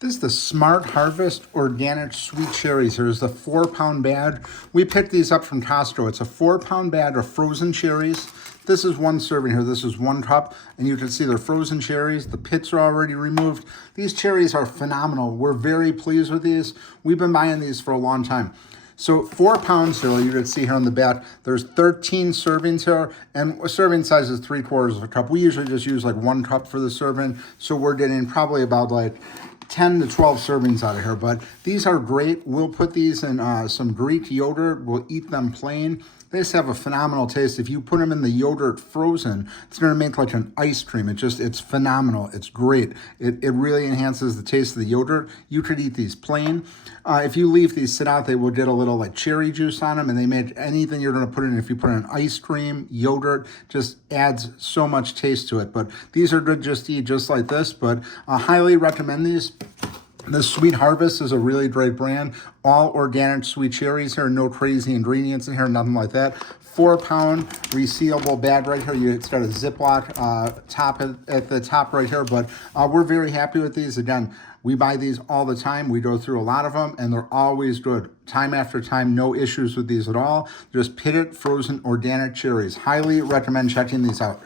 This is the Smart Harvest Organic Sweet Cherries. Here's the 4-pound bag. We picked these up from Costco. It's a 4-pound bag of frozen cherries. This is one serving here. This is 1 cup, and you can see they're frozen cherries. The pits are already removed. These cherries are phenomenal. We're very pleased with these. We've been buying these for a long time. So 4 pounds here, you can see here on the back, there's 13 servings here, and a serving size is 3/4 of a cup. We usually just use like 1 cup for the serving, so we're getting probably about like 10 to 12 servings out of here, but these are great. We'll put these in some Greek yogurt. We'll eat them plain. They just have a phenomenal taste. If you put them in the yogurt frozen, it's going to make like an ice cream. It's phenomenal. It's great. It really enhances the taste of the yogurt. You could eat these plain. If you leave these sit out, they will get a little like cherry juice on them, and they make anything you're going to put in. If you put in ice cream, yogurt, just adds so much taste to it. But these are good just to eat just like this, but I highly recommend these. The Sweet Harvest is a really great brand. All organic sweet cherries here, no crazy ingredients in here, nothing like that. 4-pound resealable bag right here. It's got a Ziploc top at the top right here, but we're very happy with these. Again, we buy these all the time. We go through a lot of them, and they're always good. Time after time, no issues with these at all. Just pitted frozen organic cherries. Highly recommend checking these out.